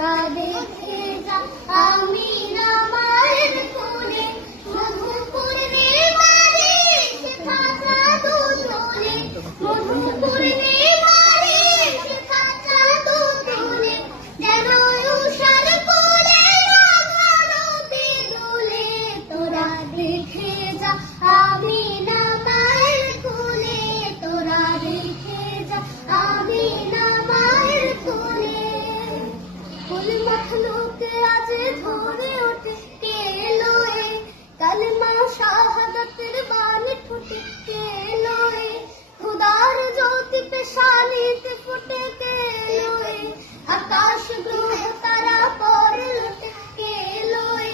তোরা দেখে যা আমিনা মায়ের কোলে মধুপুরের বাড়ি সে খাঁচা দুধলে মধুপুরের বাড়ি সে খাঁচা দুধলে যেন উষার কোলে রাঙানোতে দোলে তোরা দেখে যা আমিনা মায়ের কোলে তোরা দেখে যা আমিনা মায়ের কোলে ফুল মখলুকে আজ ধরে ওঠে কে এলো এ কালেমা শাহাদাতের বাণী ফুটে কে এলো এ খুদার জ্যোতি পেশানিতে ফুটে কে এলো এ আকাশ গ্রহ তারা পরে লুটে কে এলো এ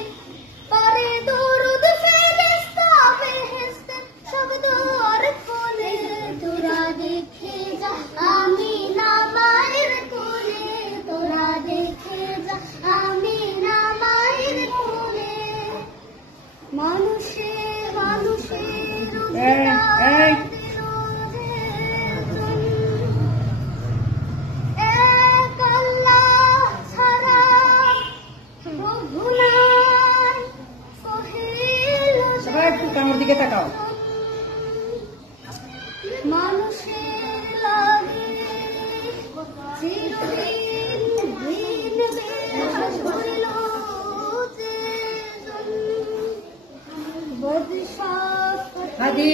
পরে দরুদ ফেরেশতা বেহেশতে সব দুয়ার খোলে তোরা দেখে যা আমিনা মায়ের কোলে তোরা দেখে যা আমিনা মায়ের কোলে মানুষে মানুষের অধিকারের রোজে এক আল্লাহ ছাড়া প্রভু নাই সহিল সবাই একটু কামড় দিকে তাকাও। মানুষের লাগে চিরদিন দিন বেশ হইল যে বদশাহ হাদি